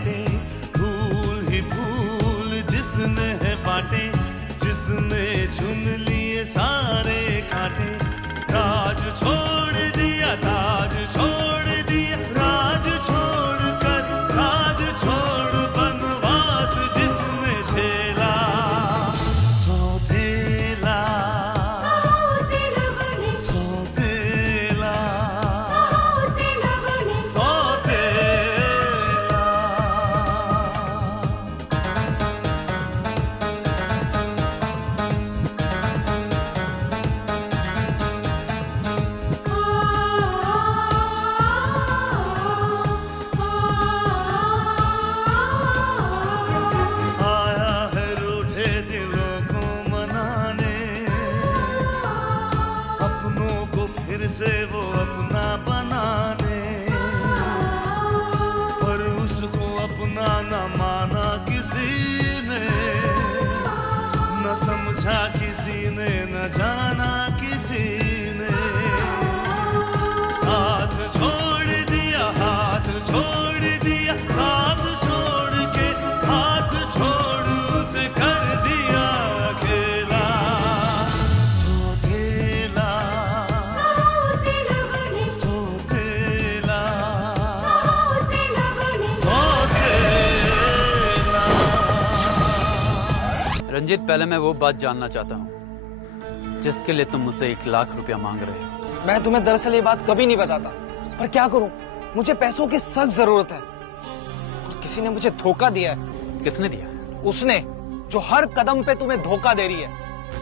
काटे, फूल ही फूल जिसने है बांटे, जिसने चुन लिए सारे कांटे। राज छोड़ दिया, ताज छोड़ दिया, राज छोड़ कर राज छोड़ बनवास जिसने झेला। सौतेला सौतेला से वो अपना बनाने, पर उसको अपना न माना किसी ने, न समझा किसी ने, न जाना किसी ने। साथ छोड़ दिया, हाथ छोड़ दिया, साथ छोड़ के हाथ छोड़ उसे कर दिया अकेला। सौतेला रंजीत, पहले मैं वो बात जानना चाहता हूँ जिसके लिए तुम मुझसे 1 लाख रुपया मांग रहे हो। मैं तुम्हें दरअसल ये बात कभी नहीं बताता, पर क्या करूं, मुझे पैसों की सख्त जरूरत है और किसी ने मुझे धोखा दिया है। किसने दिया? उसने, जो हर कदम पे तुम्हें धोखा दे रही है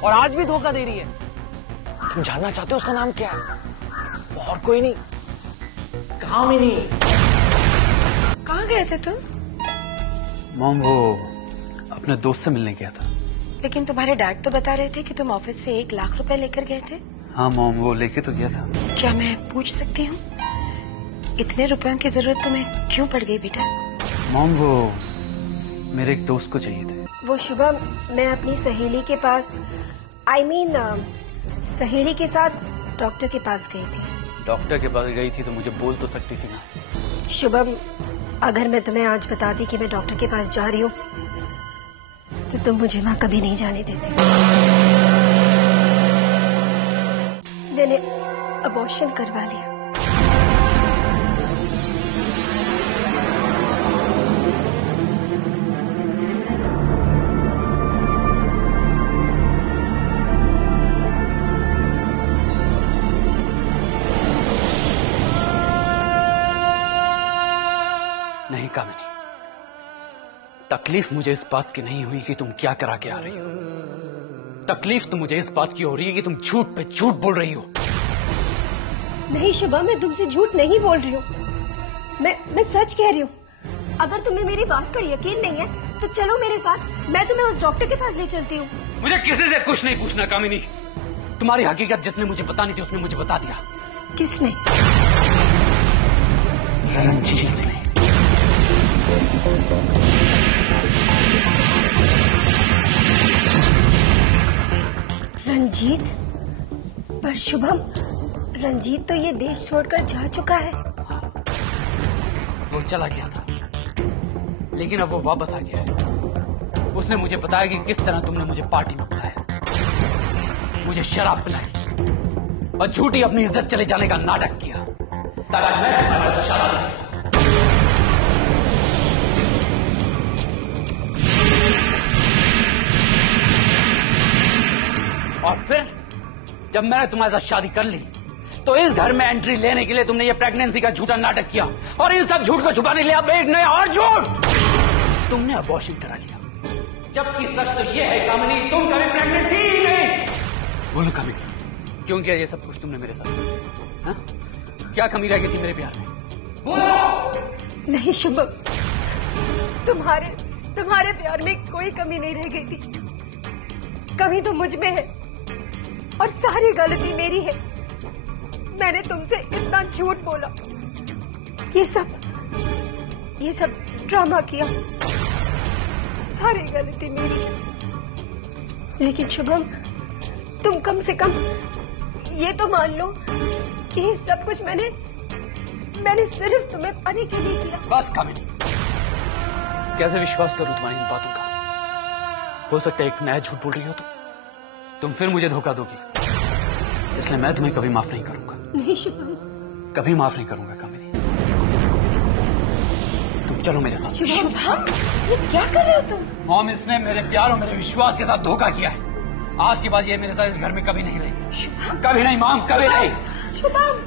और आज भी धोखा दे रही है। तुम जानना चाहते हो उसका नाम क्या है? वो और कोई नहीं, कामिनी। कहाँ गए थे तुम? मॉम, वो अपने दोस्त से मिलने गया था। लेकिन तुम्हारे डैड तो बता रहे थे कि तुम ऑफिस से 1 लाख रुपए लेकर गए थे। हाँ मॉम, वो लेके तो गया था। क्या मैं पूछ सकती हूँ इतने रुपयों की जरूरत तुम्हें क्यों पड़ गई बेटा? मॉम, वो मेरे एक दोस्त को चाहिए थे। वो शुभम, मैं अपनी सहेली के पास, सहेली के साथ डॉक्टर के पास गई थी। डॉक्टर के पास गई थी तो मुझे बोल तो सकती थी ना। शुभम, अगर मैं तुम्हें आज बता दी कि मैं डॉक्टर के पास जा रही हूँ तो तुम मुझे वहां कभी नहीं जाने देते। मैंने अबॉर्शन करवा लिया। नहीं कामिनी, तकलीफ मुझे इस बात की नहीं हुई कि तुम क्या करा के आ रही हो। तकलीफ तो मुझे इस बात की हो रही है कि तुम झूठ पे झूठ बोल रही हो। नहीं शुभम, मैं तुमसे झूठ नहीं बोल रही हूँ, मैं सच कह रही हूँ। अगर तुम्हें मेरी बात पर यकीन नहीं है तो चलो मेरे साथ, मैं तुम्हें उस डॉक्टर के पास ले चलती हूँ। मुझे किसी से कुछ नहीं पूछना कामिनी। तुम्हारी हकीकत जिसने मुझे बतानी थी उसने मुझे बता दिया। किसने? रंजीत ने। रंजीत? पर शुभम, रंजीत तो ये देश छोड़कर जा चुका है। वो चला गया था, लेकिन अब वो वापस आ गया है। उसने मुझे बताया कि किस तरह तुमने मुझे पार्टी में बुलाया, मुझे शराब पिलाई और झूठी अपनी इज्जत चले जाने का नाटक किया ताकि मैं तुम्हारे शराब। और फिर जब मैंने तुम्हारे साथ शादी कर ली तो इस घर में एंट्री लेने के लिए तुमने ये प्रेगनेंसी का झूठा नाटक किया और इन सब झूठ को छुपाने के लिए अब एक नया और झूठ, तुमने अबॉर्शन करा लिया। जबकि सच तो ये है कामिनी, तुम कभी प्रेग्नेंट थी ही नहीं। बोलो कामिनी, क्यों किया ये सब कुछ तुमने मेरे साथ? हा? क्या कमी रह गई थी मेरे प्यार में? बोलो। नहीं शुभम, तुम्हारे प्यार में कोई कमी नहीं रह गई थी। कमी तो मुझ में है और सारी गलती मेरी है। मैंने तुमसे इतना झूठ बोला, ये सब ड्रामा किया, सारी गलती मेरी है। लेकिन शुभम, तुम कम से कम ये तो मान लो कि ये सब कुछ मैंने सिर्फ तुम्हें पाने के लिए किया। बस कामिनी, कैसे विश्वास करूं तुम्हारी इन बातों का? हो सकता है एक नया झूठ बोल रही हो तुम फिर मुझे धोखा दोगी, इसलिए मैं तुम्हें कभी माफ नहीं करूंगा। नहीं शुभम, कभी माफ नहीं करूंगा कामिनी। तुम चलो मेरे साथ। शुभम, ये क्या कर रहे हो तुम? मॉम, इसने मेरे प्यार और मेरे विश्वास के साथ धोखा किया है। आज के बाद ये मेरे साथ इस घर में कभी नहीं रहेगी। शुभम, कभी नहीं मॉम, कभी नहीं। शुभम,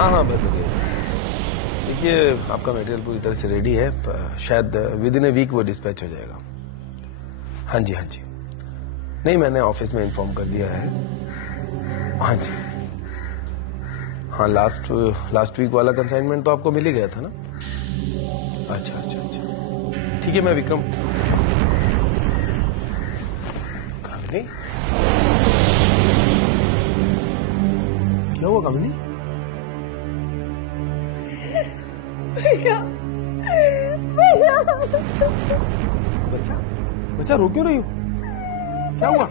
हाँ बदलिए। देखिए आपका मटेरियल पूरी तरह से रेडी है, शायद विद इन ए वीक वो डिस्पैच हो जाएगा। हाँ जी हाँ जी, नहीं मैंने ऑफिस में इन्फॉर्म कर दिया है। हाँ जी हाँ, लास्ट वीक वाला कंसाइनमेंट तो आपको मिल ही गया था ना। अच्छा अच्छा अच्छा, ठीक है। मैं विक्रम। कामिनी, क्या हुआ कामिनी? भैया, भैया, बच्चा रो क्यों रही हो? क्या हुआ?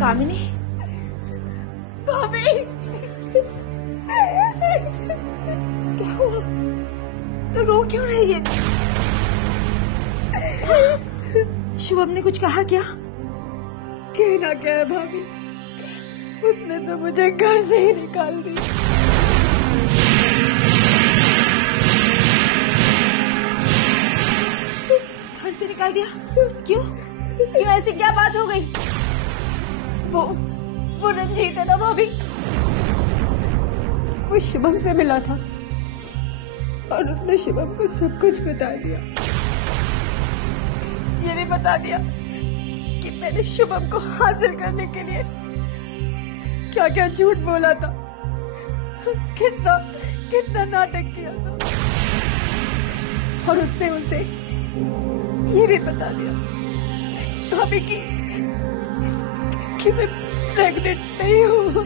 कामिनी, भाभी, क्या हुआ? तो रो क्यों रही है? शुभम ने कुछ कहा क्या? कहना क्या है भाभी, उसने तो मुझे घर से ही निकाल दी। घर से निकाल दिया? क्यों? ऐसी क्या बात हो गई? वो रंजीत है ना भाभी, वो शुभम से मिला था और उसने शुभम को सब कुछ बता दिया। ये भी बता दिया कि मैंने शुभम को हासिल करने के लिए क्या क्या झूठ बोला था, कितना नाटक किया था। और उसने उसे ये भी बता दिया भाभी कि मैं प्रेग्नेंट नहीं हूँ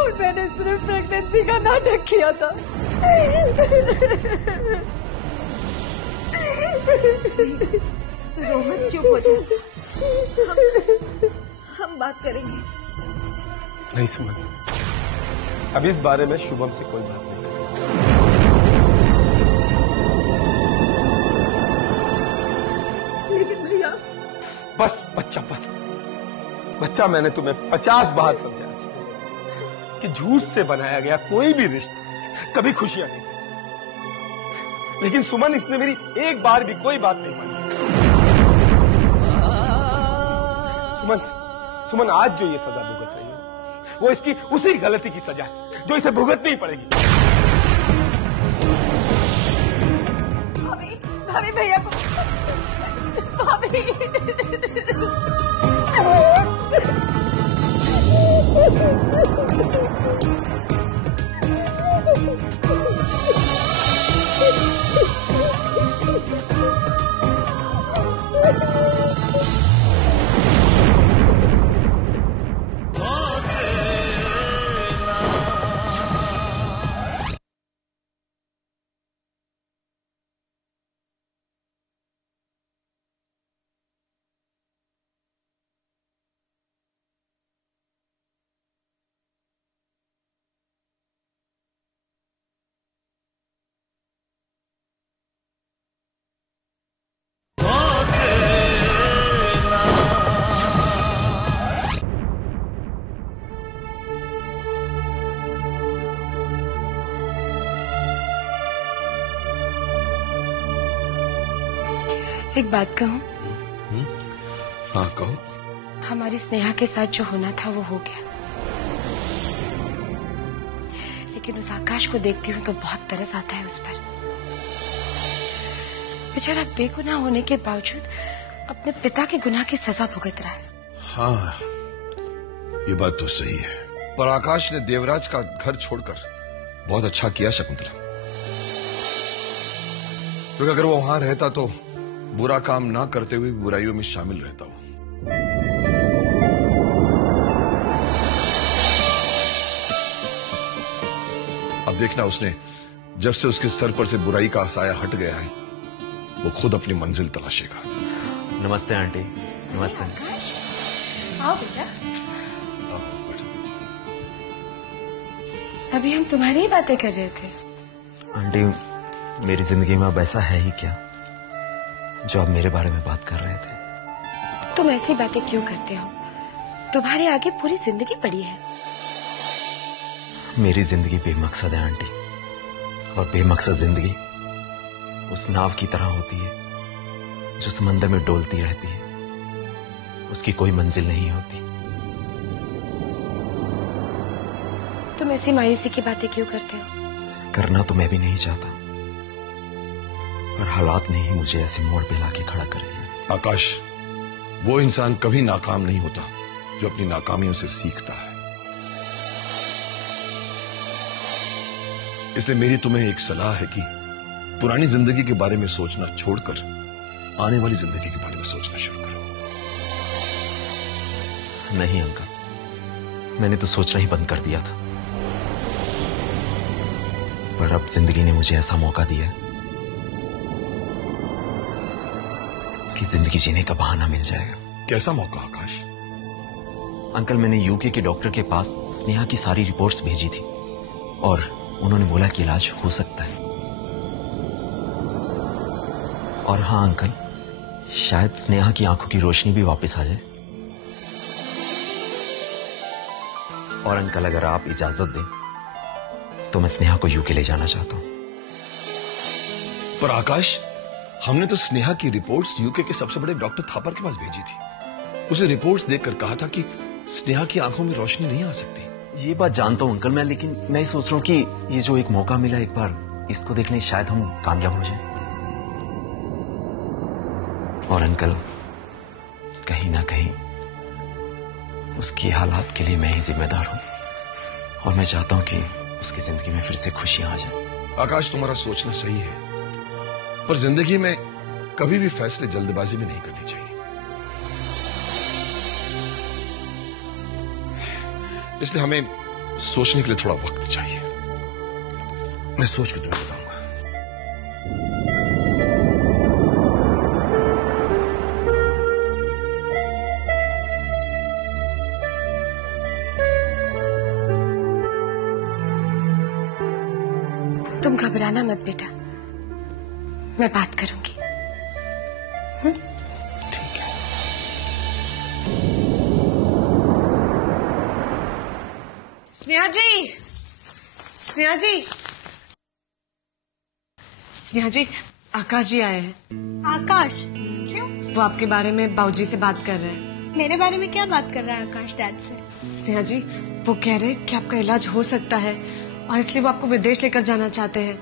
और मैंने सिर्फ प्रेगनेंसी का नाटक किया था। तो रोहन चुप हो जा, हम बात करेंगे। नहीं सुमन, अब इस बारे में शुभम से कोई बात नहीं करें। लेकिन भैया, बस बच्चा मैंने तुम्हें 50 बार समझाया कि झूठ से बनाया गया कोई भी रिश्ता कभी खुशियां नहीं देता। लेकिन सुमन, इसने मेरी एक बार भी कोई बात नहीं मानी। सुमन आज जो ये सजा भुगत रही है वो इसकी उसी गलती की सजा है जो इसे भुगतनी पड़ेगी। भाभी भैया को, भाभी एक बात कहूं? हाँ कहो। हमारी स्नेहा के साथ जो होना था वो हो गया, लेकिन उस आकाश को देखती हूँ तो बहुत तरस आता है उस पर। बेचारा बेगुनाह होने के बावजूद अपने पिता के गुनाह की सजा भुगत रहा है। हाँ, ये बात तो सही है, पर आकाश ने देवराज का घर छोड़कर बहुत अच्छा किया शकुंतला, क्योंकि अगर वो वहां रहता तो बुरा काम ना करते हुए बुराइयों में शामिल रहता वो। अब देखना, उसने जब से उसके सर पर से बुराई का साया हट गया है, वो खुद अपनी मंजिल तलाशेगा। नमस्ते आंटी। नमस्ते। आकाश, आओ बेटा। अभी हम तुम्हारी ही बातें कर रहे थे। आंटी, मेरी जिंदगी में अब ऐसा है ही क्या जो आप मेरे बारे में बात कर रहे थे? तुम ऐसी बातें क्यों करते हो? तुम्हारे आगे पूरी जिंदगी पड़ी है। मेरी जिंदगी बेमकसद है आंटी, और बेमकसद जिंदगी उस नाव की तरह होती है जो समंदर में डोलती रहती है, उसकी कोई मंजिल नहीं होती। तुम ऐसी मायूसी की बातें क्यों करते हो? करना तो मैं भी नहीं चाहता, पर हालात ने ही मुझे ऐसे मोड़ पे लाके खड़ा कर दिया। आकाश, वो इंसान कभी नाकाम नहीं होता जो अपनी नाकामियों से सीखता है। इसलिए मेरी तुम्हें एक सलाह है कि पुरानी जिंदगी के बारे में सोचना छोड़कर आने वाली जिंदगी के बारे में सोचना शुरू करो। नहीं अंकल, मैंने तो सोचना ही बंद कर दिया था, पर अब जिंदगी ने मुझे ऐसा मौका दिया कि जिंदगी जीने का बहाना मिल जाएगा। कैसा मौका आकाश? अंकल, मैंने यूके के डॉक्टर के पास स्नेहा की सारी रिपोर्ट्स भेजी थी और उन्होंने बोला कि इलाज हो सकता है। और हाँ अंकल, शायद स्नेहा की आंखों की रोशनी भी वापस आ जाए। और अंकल, अगर आप इजाजत दें तो मैं स्नेहा को यूके ले जाना चाहता हूं। पर आकाश, हमने तो स्नेहा की रिपोर्ट्स यूके के सबसे बड़े डॉक्टर थापर के पास भेजी थी। उसे रिपोर्ट्स देखकर कहा था कि स्नेहा की आंखों में रोशनी नहीं आ सकती। ये बात जानता हूं अंकल मैं, लेकिन मैं सोच रहा हूं कि ये जो एक मौका मिला, एक बार इसको देखने शायद हम कामयाब हो जाएं। और अंकल, कहीं ना कहीं उसकी हालात के लिए मैं ही जिम्मेदार हूं, और मैं चाहता हूं कि उसकी जिंदगी में फिर से खुशियां आ जाएं। आकाश, तुम्हारा सोचना सही है, पर जिंदगी में कभी भी फैसले जल्दबाजी में नहीं करने चाहिए। इसलिए हमें सोचने के लिए थोड़ा वक्त चाहिए। मैं सोच के तुम्हें बताऊंगा। तुम घबराना मत बेटा, मैं बात करूंगी। ठीक है। स्नेहा जी, स्नेहा जी, स्नेहा जी, आकाश जी आए हैं। आकाश? क्यों? वो आपके बारे में बाबूजी से बात कर रहे हैं। मेरे बारे में क्या बात कर रहा है आकाश डैड से? स्नेहा जी, वो कह रहे हैं कि आपका इलाज हो सकता है और इसलिए वो आपको विदेश लेकर जाना चाहते हैं।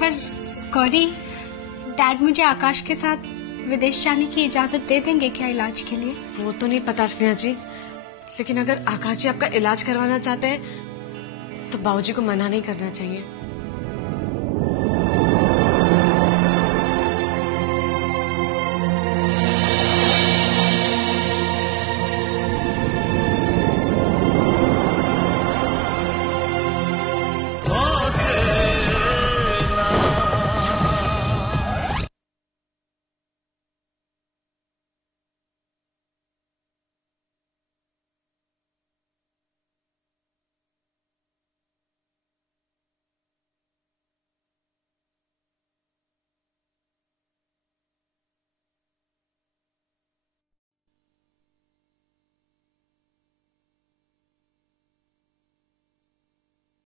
पर गौरी, डैड मुझे आकाश के साथ विदेश जाने की इजाजत दे देंगे क्या इलाज के लिए? वो तो नहीं पता स्नेहा जी, लेकिन अगर आकाश जी आपका इलाज करवाना चाहते हैं तो बाबूजी को मना नहीं करना चाहिए।